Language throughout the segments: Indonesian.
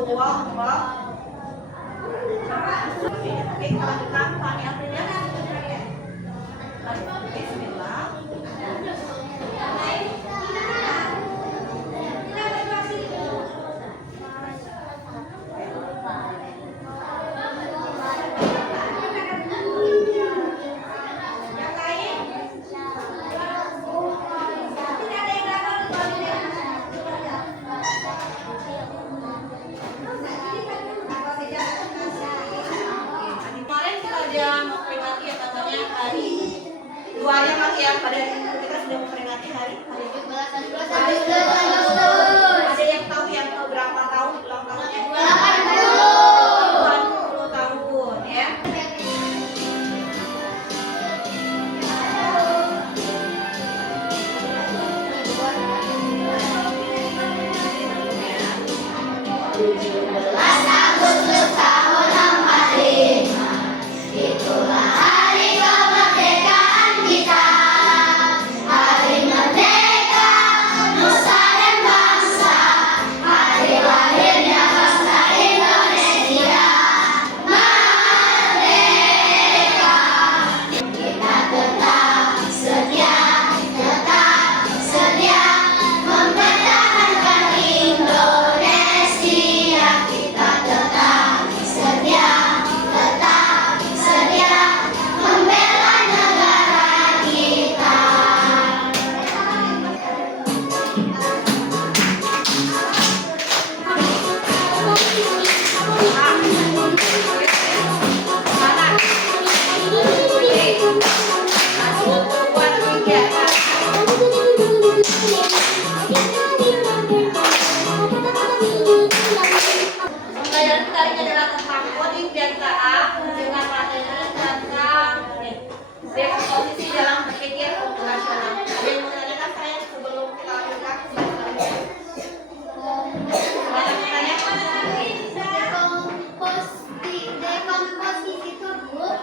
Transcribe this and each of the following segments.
Oke, kita lanjutkan Fani Aprilia. Bismillah. Pada kita sudah memperingati hari ada yang tahu berapa tahun ulang tahunnya? 80 tahun ya. Dekomposisi dalam berpikir rasional. Ada yang menanyakan saya sebelum kita lanjutkan? Ada yang bertanya? Dekomposisi itu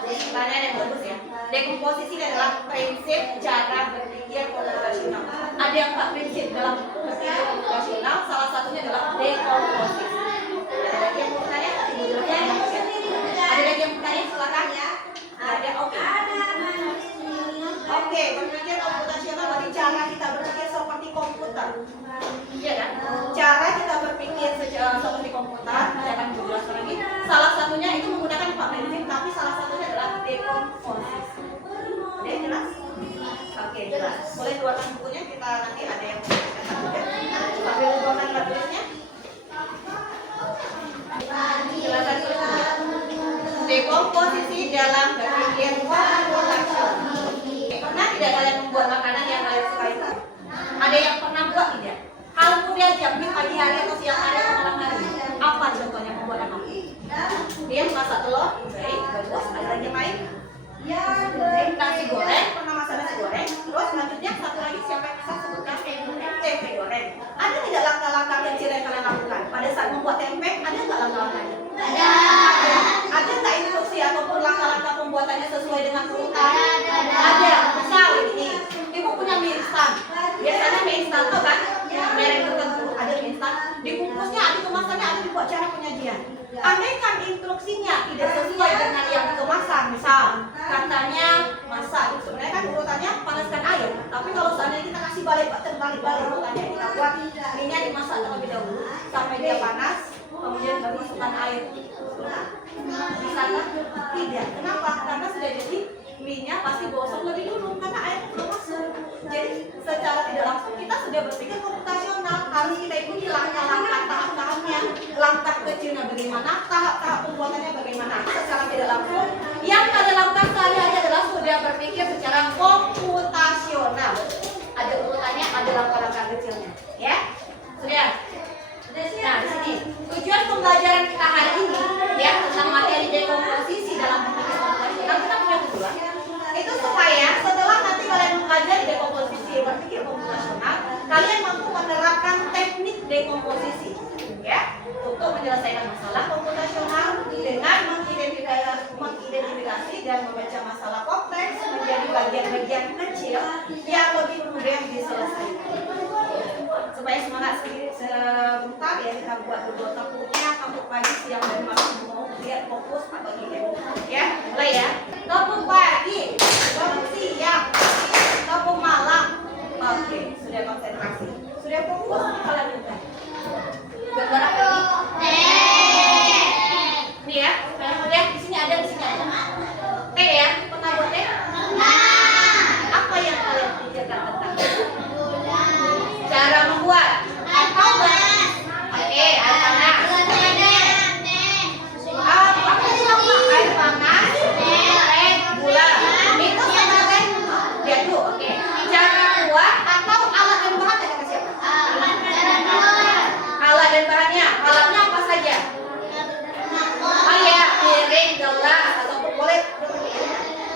Pertanyaan yang bagus ya. Dekomposisi adalah prinsip cara berpikir komputasional. Ada yang tak prinsip dalam berpikir komputasional, salah satunya adalah dekomposisi. Ada lagi yang mau bertanya? Ada lagi yang bertanya? Silakan ya. Ada, oke. Oke, berpikir komputasional berarti cara kita berpikir seperti komputer. Iya kan? Cara kita berpikir seperti komputer, saya akan jelaskan lagi. Salah satunya itu menggunakan 4 prinsip, tapi salah satunya adalah dekomposisi. Oke, jelas? Oke, jelas. Boleh keluarkan bukunya, kita nanti ada yang sambil keluarkan tulisnya. Jelaskan tulisnya. Dekomposisi dalam berpikir komputasional. Pernah tidak kalian membuat makanan yang kalian suka itu? Ada yang pernah buat tidak? Kalau kuliah jam di pagi hari atau siang hari atau malam hari, apa contohnya pembuatan kamu? Dia masak telur, baik, bagus. Ada lagi yang lain? Nasi goreng, pernah masak nasi goreng. Terus selanjutnya satu lagi siapa yang bisa sebutkan? Tempe goreng. Ada tidak langkah-langkah kecil yang kalian lakukan pada saat membuat tempe? Ada nggak langkah-langkahnya? Ada nggak instruksi ataupun langkah-langkah pembuatannya sesuai dengan urutan? Ada. Misal ini, ibu punya mie instan. Biasanya mie instan tuh kan merek tertentu, ada mie instan. Dibungkusnya, ada kemasannya, ada dibuat cara penyajian. Andaikan instruksinya tidak sesuai dengan yang kemasan, misal katanya masak, sebenarnya kan urutannya panaskan air. Tapi kalau seandainya kita kasih terbalik urutannya, kita buat minyak dimasak terlebih dahulu sampai dia panas, kemudian baru masukkan air. Bisa kan? Tidak. Kenapa? Karena sudah jadi minyak pasti gosong lebih dulu karena air belum masuk. Jadi secara tidak langsung kita sudah berpikir komputasional. Harus kita ikuti langkah-langkah tahap-tahapnya, langkah kecilnya bagaimana, tahap-tahap pembuatannya bagaimana. Secara tidak langsung yang kalian lakukan sehari-hari adalah sudah berpikir secara komputasional. Ada urutannya, ada langkah-langkah kecilnya, ya. Sudah. Nah, di sini tujuan pembelajaran kita hari ini ya tentang materi dekomposisi dalam berpikir komputasional, kita punya tujuan itu supaya setelah nanti kalian mempelajari dekomposisi berpikir komputasional, kalian mampu menerapkan teknik dekomposisi ya untuk menyelesaikan masalah komputasional dengan mengidentifikasi dan membaca masalah kompleks menjadi bagian-bagian kecil yang lebih mudah diselesaikan. Supaya semangat sebentar ya, kita buat dulu bukunya, kamu pagi, siang, dan malam mau lihat fokus atau tidak. Ya, mulai ya. Topung pagi, topung siang, topung malam. Oke, sudah konsentrasi, sudah fokus, kalian minta. Gambar apa ini? Nih ya, lihat di sini ada, di sini ada. T ya, pernah buat T? Apa yang kalian pikirkan tentang cara membuat? Atau oke, air panas. Apa sih nama air panas? Teh, gula. Itu sama teh. Lihat dulu, oke. Cara buat atau alat dan bahan kata siapa? Alat dan bahannya. Alatnya apa saja? Oh ya, piring, gelas, ataupun boleh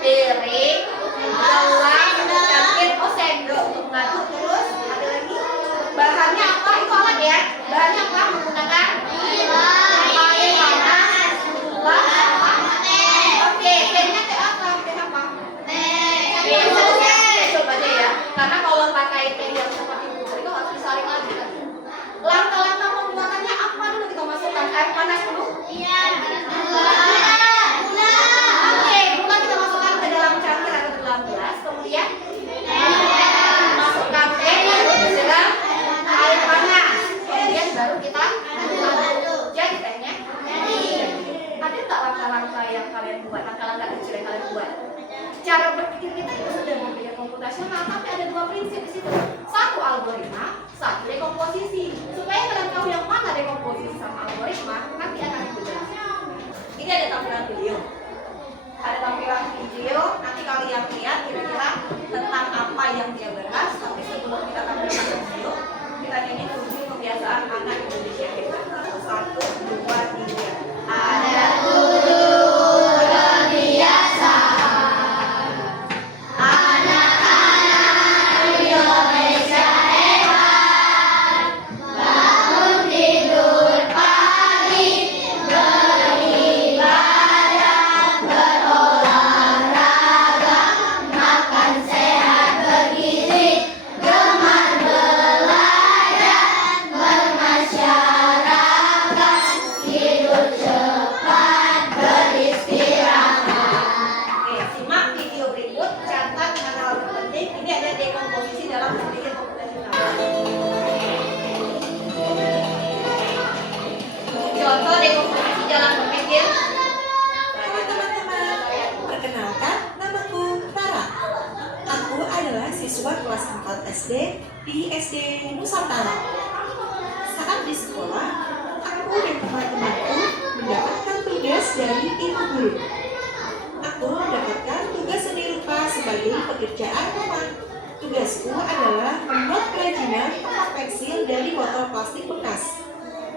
piring, gelas, cangkir, sendok untuk mengaduk. Terus ada lagi bahannya apa? Itu alat ya. Bahannya apa? Menggunakan air panas, gula, oke. Tehnya teh apa? Teh apa? Coba deh ya. Karena kalau pakai teh yang seperti bubur itu harus disaring lagi kan. Langkah-langkah pembuatannya apa dulu kita masukkan? Air panas dulu. Oke, gula kita masukkan ke dalam cangkir atau ke dalam gelas. Kemudian masukkan teh ke dalam air panas. Kemudian baru kita jadi tehnya. Ada nggak langkah-langkah yang kalian buat? Langkah-langkah kecil yang kalian buat? Cara berpikir kita itu sudah berpikir komputasional, tapi ada dua prinsip di situ. Satu algoritma, satu dekomposisi. Supaya kalian tahu yang mana dekomposisi sama algoritma, nanti akan dijelaskan. Ini ada tampilan video. Ada tampilan video, nanti kalian lihat kira-kira tentang apa yang dia bahas. Tapi sebelum kita tampilkan video, kita nyanyi dulu kebiasaan anak Indonesia kita. 1, 2, 3. Ada 7 kebiasaan anak-anak Indonesia hebat. Bangun tidur pagi, beribadah, berolahraga, makan sehat bergizi, gemar belajar, bermasyarakat, tidur cepat, beristirahat. Oke, simak video berikut, catat hal-hal penting. Ini ada dekomposisi dalam berpikir komputasional. Contoh dekomposisi dalam berpikir. Halo teman-teman, perkenalkan namaku Tara. Aku adalah siswa kelas 4 SD di SD Nusantara. Saat di sekolah, aku dan teman-temanku mendapatkan tugas dari ibu guru. Aku mendapatkan tugas seni rupa sebagai pekerjaan rumah. Tugasku adalah membuat kerajinan tempat pensil dari botol plastik bekas.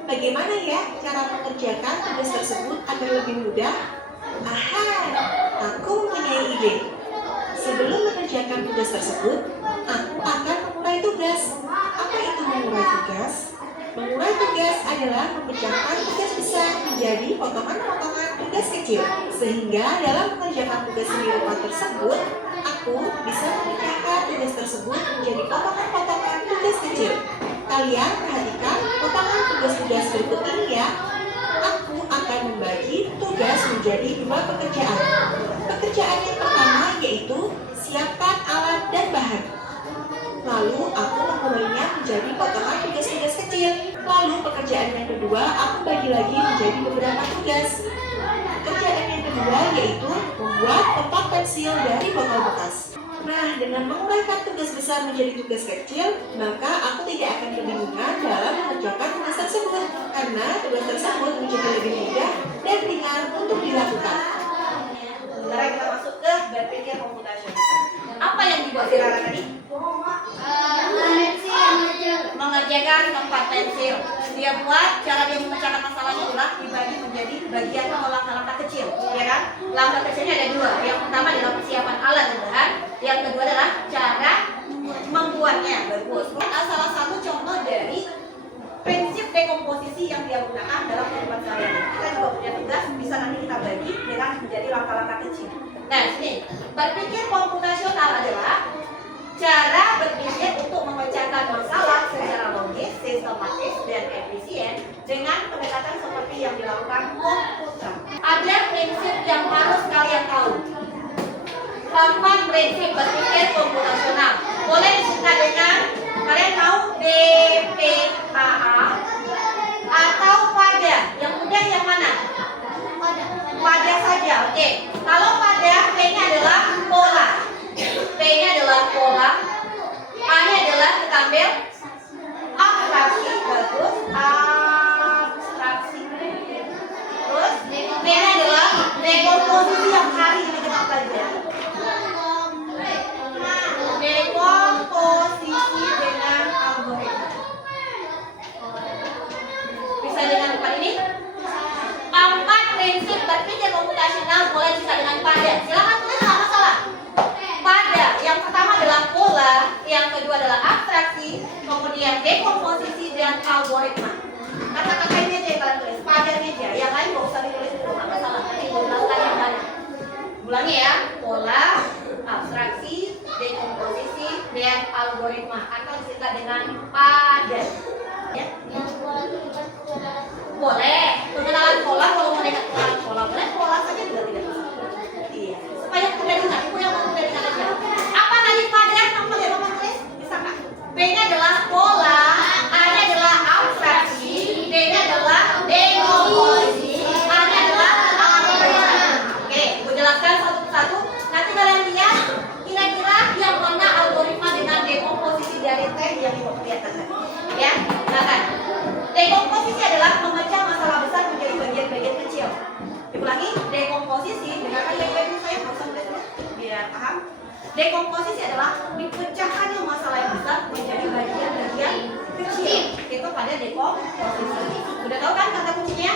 Bagaimana ya cara mengerjakan tugas tersebut agar lebih mudah? Aha, aku mempunyai ide. Sebelum mengerjakan tugas tersebut, aku akan mengurai tugas. Apa itu mengurai tugas? Mengurai tugas adalah memecahkan tugas besar menjadi potongan-potongan tugas kecil. Sehingga dalam mengerjakan tugas seni rupa tersebut, aku bisa memecahkan tugas tersebut menjadi potongan-potongan tugas kecil. Kalian perhatikan potongan tugas-tugas berikut ini ya. Aku akan membagi tugas menjadi 2 pekerjaan. Pekerjaan yang pertama yaitu siapkan alat dan bahan. Lalu aku mengurainya menjadi potongan tugas-tugas kecil. Lalu pekerjaan yang kedua aku bagi lagi menjadi beberapa tugas. Pekerjaan yang kedua yaitu membuat tempat pensil dari botol bekas. Nah, dengan menguraikan tugas besar menjadi tugas kecil, maka aku tidak akan kebingungan dalam mengerjakan tugas tersebut, karena tugas tersebut menjadi lebih mudah dan ringan untuk dilakukan. Sekarang kita masuk ke berpikir komputasional. Apa yang dibuat si Rara tadi? Mengerjakan tempat pensil. Dia buat cara dia memecahkan masalahnya adalah dibagi menjadi bagian atau langkah-langkah kecil, ya kan? Langkah kecilnya ada 2. Yang pertama adalah persiapan alat dan bahan. Yang kedua adalah cara membuatnya. Bagus. Salah satu contoh dari prinsip dekomposisi yang dia gunakan dalam kehidupan sehari-hari. Kita juga punya tugas, bisa nanti kita bagi dengan menjadi langkah-langkah kecil. Nah, sini berpikir komputasional adalah cara berpikir untuk memecahkan masalah secara logis, sistematis, dan efisien dengan pendekatan seperti yang dilakukan komputer. Ada prinsip yang harus kalian tahu. 8 prinsip berpikir komputasional. Boleh disingkat dengan kalian tahu DPAA atau PADA. Yang mudah yang mana? PADA saja. Oke. Kalau PADA, P-nya adalah pola. P-nya adalah pola. A-nya adalah kita ambil abstraksi, bagus. Abstraksi. Terus D-nya adalah dekomposisi yang hari ini kita pelajari. Dekomposisi dengan algoritma. Bisa dengan 4 ini? 4 prinsip berpikir komputasional boleh bisa dengan PADA. Silakan tulis, nggak masalah. PADA, yang pertama adalah pola, yang kedua adalah abstraksi, kemudian dekomposisi dan algoritma. Kata-kata ini aja yang kalian tulis, PADA aja. Yang lain nggak usah ditulis dulu, nggak masalah. Nanti gue jelaskan yang banyak. Ulangi ya, pola, abstraksi, dekomposisi, dan algoritma atau disingkat dengan PADA. Ya. Boleh, pengenalan pola kalau mau ingat pengenalan pola, boleh pola saja juga tidak masalah. Iya, supaya mudah ingat, ibu yang mau mudah ingat aja. Apa tadi PADA? Kamu lihat mama tulis, bisa nggak? B-nya adalah pola, A-nya adalah abstraksi, D-nya adalah dekomposisi, A-nya adalah algoritma. Oke, ibu jelaskan satu persatu. Nanti kalian lihat kira-kira yang mana algoritma dengan dekomposisi dari T yang ibu lihat tadi. Ya, silakan. Dekomposisi adalah memecah masalah besar menjadi bagian-bagian kecil. Diulangi, dekomposisi, dengarkan baik-baik saya, nggak usah tulis biar paham. Dekomposisi adalah dipecahkannya masalah yang besar menjadi bagian-bagian kecil. Itu pada dekomposisi. Udah tahu kan kata kuncinya?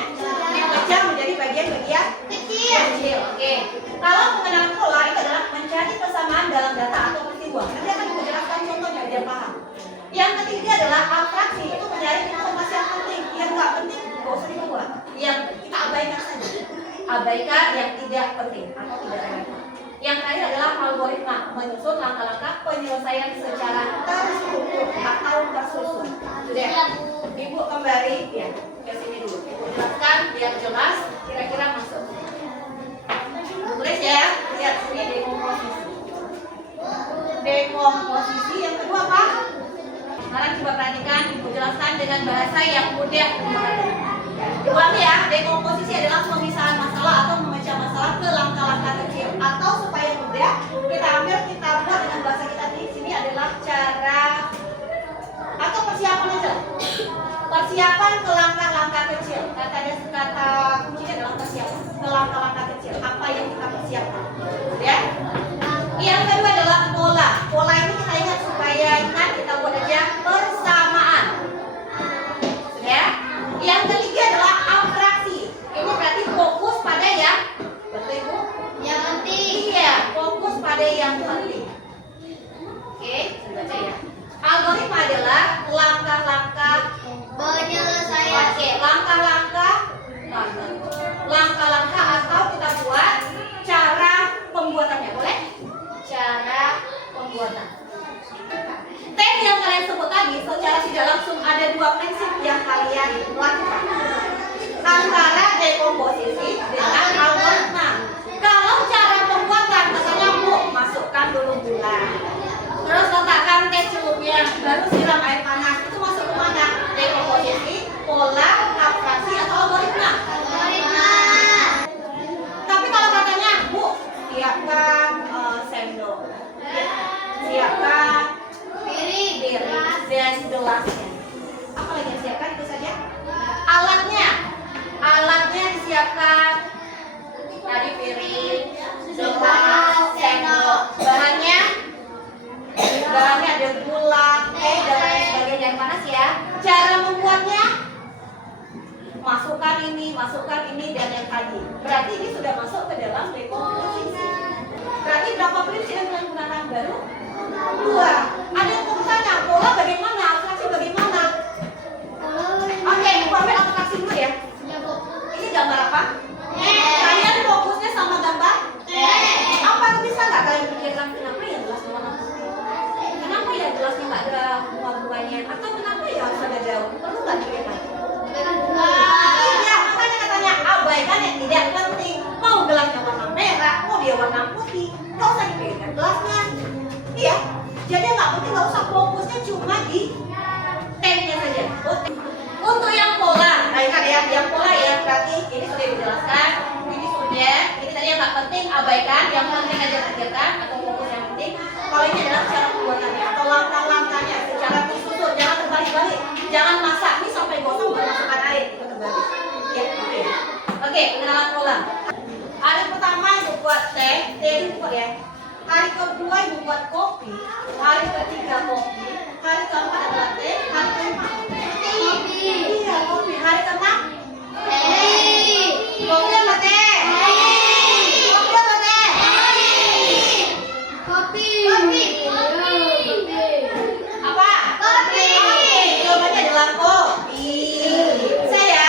Dipecah menjadi bagian-bagian kecil. Oke. Kalau pengenalan pola itu adalah mencari persamaan dalam data atau peristiwa. Nanti akan dijelaskan contohnya biar paham. Yang ketiga adalah abstraksi, itu mencari informasi yang penting, yang nggak penting nggak usah dibuat, yang kita abaikan saja, abaikan yang tidak penting atau tidak relevan. Yang terakhir adalah algoritma, menyusun langkah-langkah penyelesaian secara terstruktur atau tersusun. Sudah, ibu kembali ya ke sini dulu, ibu jelaskan biar jelas, kira-kira masuk. Tulis ya, lihat sini dekomposisi. Dekomposisi yang kedua apa? Sekarang coba perhatikan, ibu jelaskan dengan bahasa yang mudah dipahami. Ulangi ya, dekomposisi adalah pemisahan masalah atau memecah masalah ke langkah-langkah kecil. Atau supaya mudah, kita buat dengan bahasa kita di sini adalah cara atau persiapan aja. Persiapan ke langkah-langkah kecil. Kata kuncinya adalah persiapan ke langkah-langkah kecil. Apa yang kita persiapkan? Ya. Yang kedua adalah pola. Pola ini kita ingat supaya ingat kita buat aja persamaan. Ya. Yang ketiga adalah abstraksi. Ini berarti fokus pada yang betul ibu? Yang penting. Iya, fokus pada yang penting. Oke, saya baca ya. Algoritma adalah langkah-langkah penyelesaian. Oke, langkah-langkah atau kita buat cara pembuatannya, boleh? Cara pembuatan. T yang kalian sebut tadi secara tidak langsung ada 2 prinsip yang kalian lakukan antara dekomposisi dengan algoritma. Kalau cara pembuatan misalnya bu masukkan dulu gula, terus letakkan teh celupnya, baru siram air panas, itu masuk ke mana? Dekomposisi, pola, abstraksi atau algoritma? Algoritma. Tapi kalau katanya bu siapkan sendok, siapkan piring dan gelasnya. Apa lagi yang siapkan? Itu saja. Alatnya disiapkan. Tadi piring, gelas, sendok. Bahannya ada gula, teh dan lain sebagainya yang panas ya. Cara membuatnya masukkan ini dan yang tadi. Berarti ini sudah masuk ke dalam dekomposisi. Berarti berapa prinsip yang kalian gunakan baru? 2. Ada yang mau bertanya, pola bagaimana? Abstraksi bagaimana? Oke, ibu ambil abstraksi dulu ya. Ini gambar apa? Kalian fokusnya sama gambar? Apa itu bisa nggak kalian pikirkan kenapa yang jelas warna putih? kopi, nggak usah dipikirkan gelasnya. Iya, jadi nggak penting, nggak usah fokusnya cuma di tehnya saja. Untuk yang pola, nah ingat ya, yang pola ya berarti ini sudah dijelaskan, ini sudah, ini tadi yang nggak penting abaikan, yang penting aja kerjakan atau fokus yang penting. Kalau ini adalah cara pembuatannya atau langkah-langkahnya secara tersusun, jangan terbalik-balik, jangan masak ini sampai gosong baru masukkan air itu terbalik. Ya, oke ya. Oke, pengenalan pola. Hari pertama ibu buat teh ibu buat ya. Hari kedua ibu buat kopi, hari ketiga kopi, hari keempat adalah teh, hari kelima kopi. Iya, kopi. Hari keenam kopi apa teh? Kopi apa teh? Kopi. Apa? Kopi. Jawabannya adalah kopi. Saya.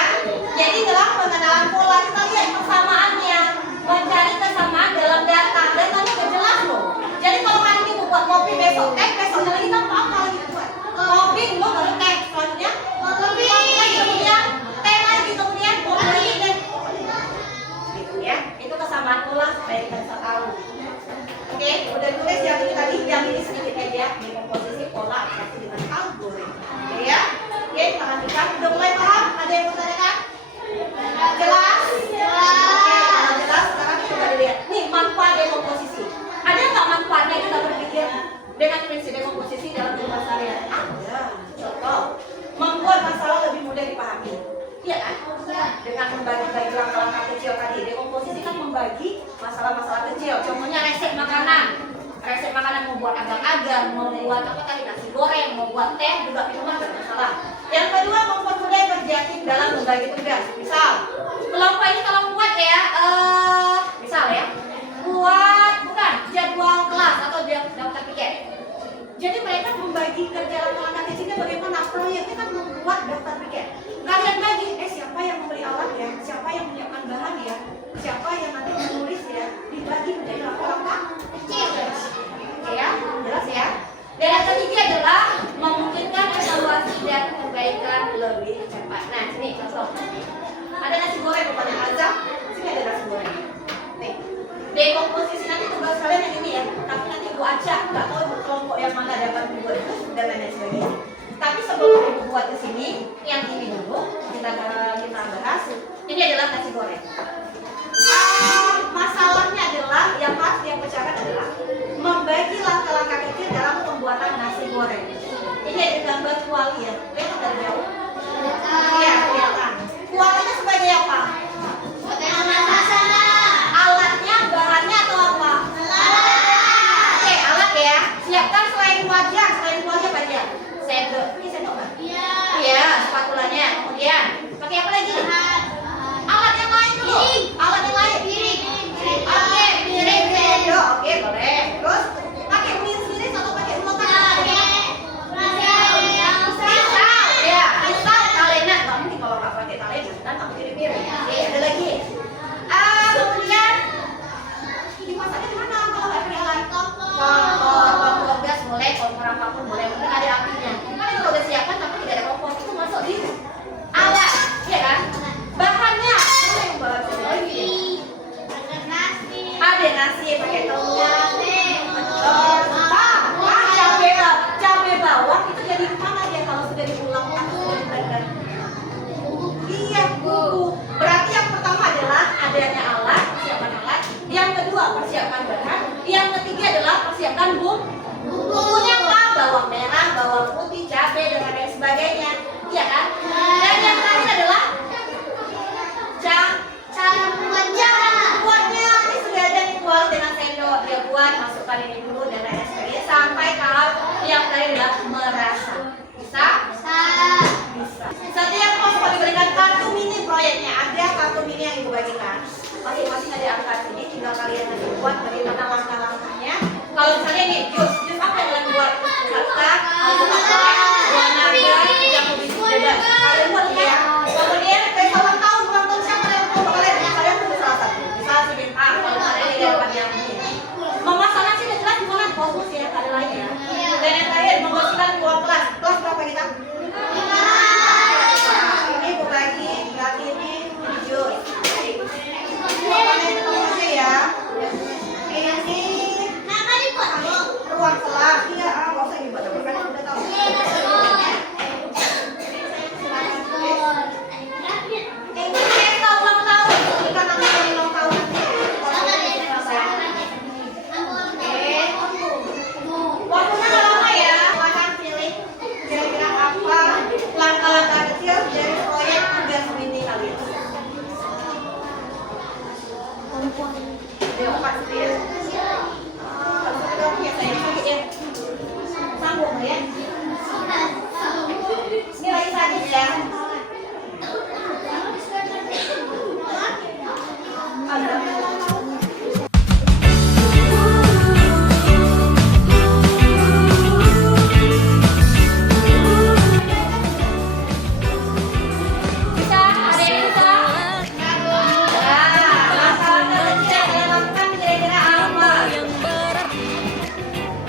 Jadi dalam pengenalan pola kita lihat persamaannya, mencari kesamaan dalam data. Datanya udah jelas loh. Jadi kalau hari ini buat kopi, besok teh, besoknya lagi tanpa apa lagi buat kopi dulu baru teh, selanjutnya kopi lagi, kemudian teh lagi, kemudian kopi lagi teh. Gitu ya. Itu kesamaan pola supaya kita bisa tahu. Oke, udah tulis yang ini tadi, yang ini sedikit aja di komposisi pola aplikasi dengan algoritma. Oke ya. Oke, perhatikan. Udah mulai paham? Ada yang mau tanyakan? Jelas? Oke, jelas. Sekarang coba dilihat. Nih, manfaat dekomposisi. Ada nggak manfaatnya kita berpikir dengan prinsip dekomposisi dalam kehidupan sehari-hari? Ada. Contoh, membuat masalah lebih mudah dipahami. Iya kan? Dengan membagi-bagi langkah-langkah kecil tadi. Dekomposisi kan membagi masalah-masalah kecil. Contohnya resep makanan. Resep makanan membuat agar-agar, membuat apa tadi nasi goreng, membuat teh juga minuman bermasalah. Yang kedua, mempermudah kerja tim dalam membagi tugas. Misal, kelompok ini tolong buat ya, misal ya, buat bukan jadwal kelas atau daftar piket. Jadi mereka membagi kerja langkah-langkah kecilnya bagaimana proyeknya kan membuat daftar piket. Kalian bagi, siapa yang membeli alat ya, siapa yang menyiapkan bahan ya, siapa yang nanti menulis ya, dibagi menjadi langkah-langkah kecil. Oke ya, jelas ya. Dan yang ketiga adalah memungkinkan evaluasi dan perbaikan lebih cepat. Nah, sini contoh. Ada nasi goreng kepada Azam, sini ada nasi goreng. Nih, dekomposisi nanti tugas kalian yang ini ya. Tapi nanti Ibu acak, nggak tahu kelompok yang mana dapat membuat itu dan lain sebagainya. Tapi sebelum Ibu buat ke sini, yang ini dulu kita bahas. Ini adalah nasi goreng. Masalahnya adalah yang harus dia pecahkan adalah membagi langkah-langkah kecil dalam pembuatan nasi goreng. Ini ada gambar kuali ya, kelihatan dari jauh? Iya, kelihatan. Kualinya sebagai apa? Alatnya, bahannya atau apa? Oke, alat ya. Siapkan selain wajan apa aja? Sendok. Ini sendok kan? Iya, spatulanya. Kemudian pakai apa lagi? Alat yang lain dulu. Alat yang lain. Oke, piring, sendok. Oke, boleh. Terus pakai mie sendiri atau pakai ulekan? Pisau, ya. Pisau, talenan. Nggak mungkin kalau nggak pakai talenan, kan nggak mungkin di piring. Oke, ada lagi. Kemudian dimasaknya di mana kalau nggak pakai alat? Kompor gas boleh, kompor apapun boleh. Mungkin ada apinya. Kan kalau udah siapkan tapi tidak ada kompor itu masuk di alat, ya kan? Bahannya boleh buat ada nasi pakai telur, cabai bawang itu jadi mana dia kalau sudah diulang atau sudah diblender? Iya, bumbu. Berarti yang pertama adalah adanya alat, persiapan alat. Yang kedua persiapan bahan. Yang ketiga adalah persiapan bumbunya apa? Bawang merah, bawang putih, cabai dan lain sebagainya. Iya kan? Dan yang terakhir adalah cara buatnya. Ini sudah ada dibuat dengan sendok, dia buat masukkan ini dulu dan lain sebagainya sampai kalau yang terakhir adalah merasa. Bisa? Setiap kelompok diberikan kartu mini proyeknya. Ada kartu mini yang Ibu bagikan. Masing-masing ada angka sini, tinggal kalian nanti buat bagaimana langkah-langkahnya. Kalau misalnya nih, jus apa yang buat? Kata, buah naga, jamu biskuit bebas. Kalian buat ya. Kemudian besok ulang tahun siapa yang mau kalian? Kalian tulis salah satu. Misalnya si bin A, kalau misalnya ini dapat yang ini. Memasak nasi udah jelas gimana? Fokus ya, ada lain ya. Dan yang terakhir membersihkan ruang kelas. Kelas berapa kita? Ini Ibu bagi, berarti ini jus. Pokoknya itu aja ya. Ini D4 itu ya. Ya saya sakit ya. Sambung ya. Ini lagi sakit ya.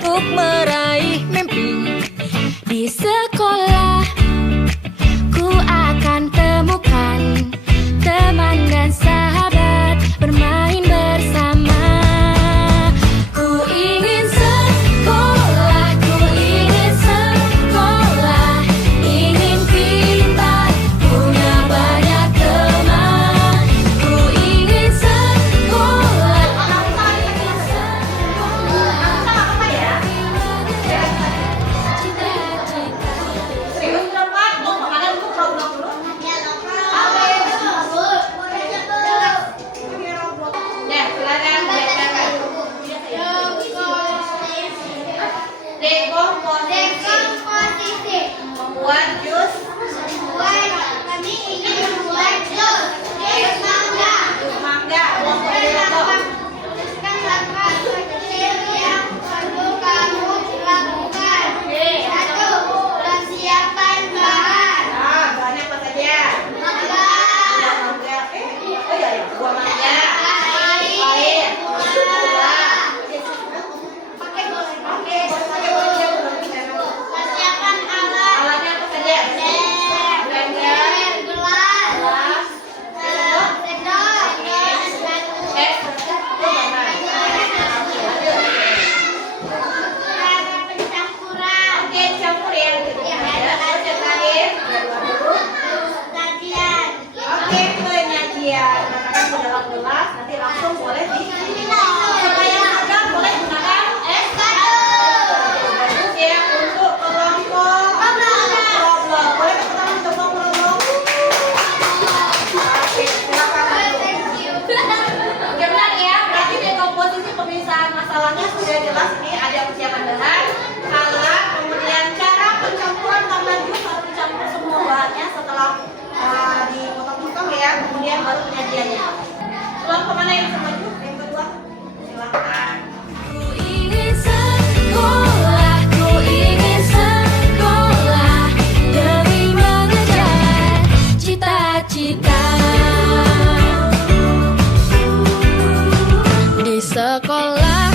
Untuk meraih mimpi di sekolah, ku akan temukan teman dan sahabat bermain bersama. Ku ingin sekolah, ku ingin sekolah, ingin pintar, punya banyak teman. Ku ingin sekolah, Serius berapa? Mau makanan dulu, problem dulu. Ya, silakan bacakan. Dekomposisi. Membuat jus. Jus mangga. Nah, bahannya apa saja? Mangga. Oh iya, ya. Buah mangga. Air. Gula. Oke, boleh. Alatnya apa saja? Blender. Gelas. Oke, dicampur ya. Terus yang terakhir, oke, penyajian. Masukan ke dalam gelas, nanti langsung boleh supaya agak boleh gunakan es bagus ya untuk kelompok problem. Boleh tepuk tangan untuk kelompok problem. Oke, silakan. Oke, benar ya. Berarti dekomposisi pemisahan masalahnya sudah jelas. Ini ada persiapan bahan, alat, kemudian cara pencampuran karena jus harus dicampur semua bahannya setelah dipotong-potong ya. Kemudian baru penyajiannya. Kelompok mana yang maju? Yang kedua, silakan. ku ingin sekolah, ku ingin sekolah demi mengejar cita-cita. Di sekolah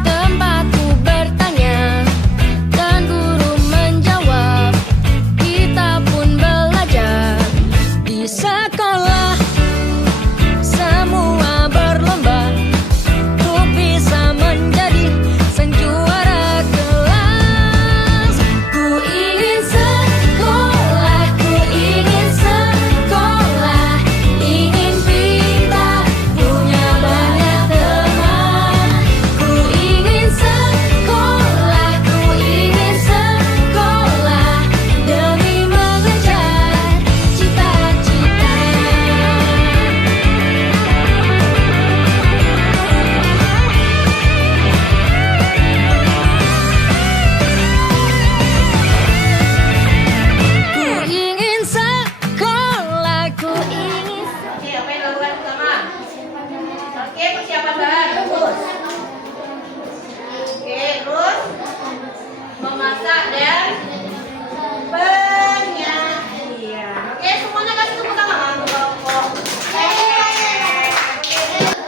tempatku bertanya dan guru menjawab, kita pun belajar. Di sekolah semua berlomba untuk bisa menjadi sang juara kelas. Ku ingin sekolah, ku ingin sekolah, ingin pintar, punya banyak teman. Ku ingin sekolah, ku ingin sekolah demi mengejar cita-cita. Ku ingin sekolah, ku ingin. Oke, apa yang dilakukan pertama? Oke, persiapan bahan, bagus. Oke, terus memasak dan penyajian. Oke, semuanya kasih tepuk tangan untuk kelompok.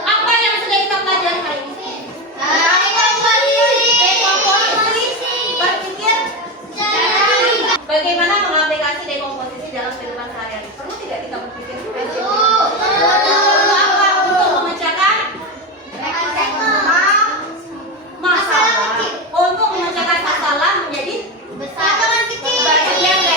Apa yang sudah kita pelajari hari ini? Dekomposisi. Berpikir bagaimana mengaplikasi dekomposisi dalam kehidupan sehari-hari. Perlu tidak kita berpikir? Apa? Untuk memecahkan masalah. Untuk memecahkan masalah menjadi bagian dari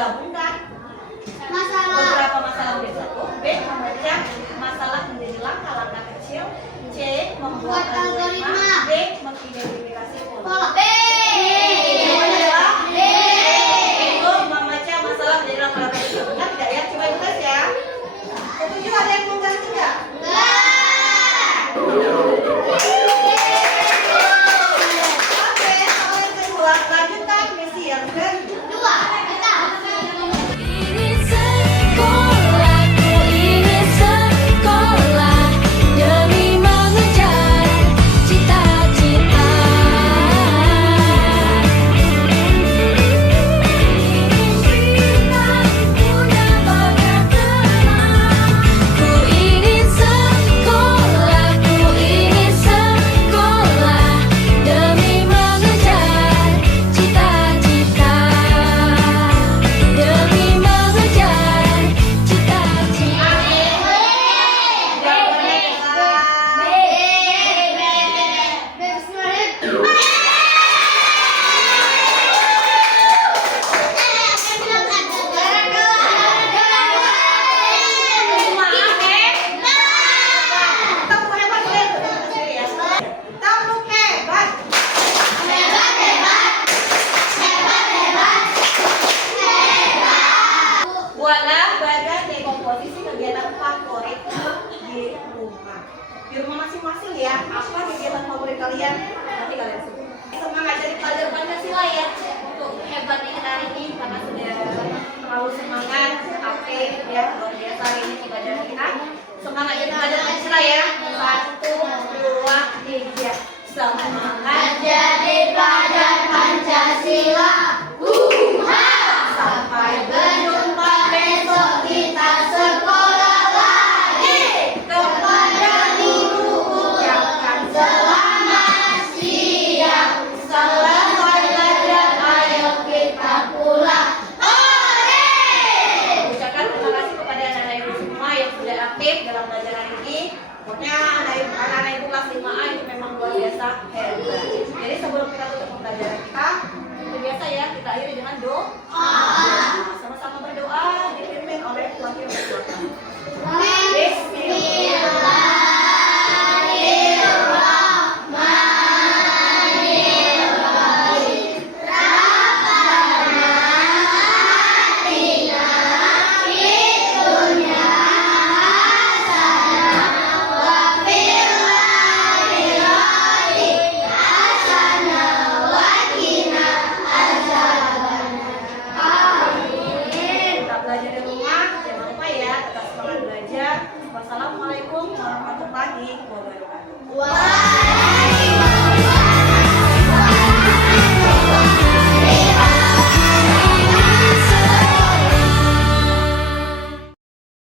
menggabungkan beberapa masalah menjadi satu. B. Membaca masalah menjadi langkah-langkah kecil. C. Membuat algoritma. D. Mengidentifikasi pola. Jawabannya adalah B. Itu membaca masalah menjadi langkah-langkah kecil. Benar tidak ya? Coba ibu tes ya. Setuju, ada yang mengganti nggak? Oke, kalau yang kedua, lanjutkan misi yang kedua. Ingin sekolah, ku ingin sekolah demi mengejar cita-cita. Punya banyak teman. Ku ingin sekolah, ku ingin sekolah demi mengejar cita-cita. Demi mengejar cita-cita. Buatlah badan dekomposisi kegiatan favorit di rumah. Di rumah masing-masing ya, apa kegiatan favorit kalian? Nanti kalian sebut. Semangat dari pelajar Pancasila ya, untuk hebatnya kita hari ini karena sudah terlalu semangat, aktif ya, luar biasa hari ini pelajaran kita. Semangat jadi pelajar Pancasila ya. 1, 2, 3. Semangat jadi pelajar Pancasila. Sampai berjumpa besok kita sekolah lagi. Kepada guru ucapkan selamat siang. Selesai belajar ayo kita pulang. Ore! Ucapkan terima kasih kepada anak-anak ibu semua yang sudah aktif dalam pelajaran ini. Pokoknya anak-anak ibu kelas 5A itu memang luar biasa hebat. Jadi sebelum kita tutup pembelajaran kita, seperti biasa ya, kita akhiri dengan doa. Sama-sama berdoa dipimpin oleh wakil ketua kami. Kita belajar di rumah, jangan lupa ya, tetap semangat belajar. Wassalamualaikum warahmatullahi wabarakatuh.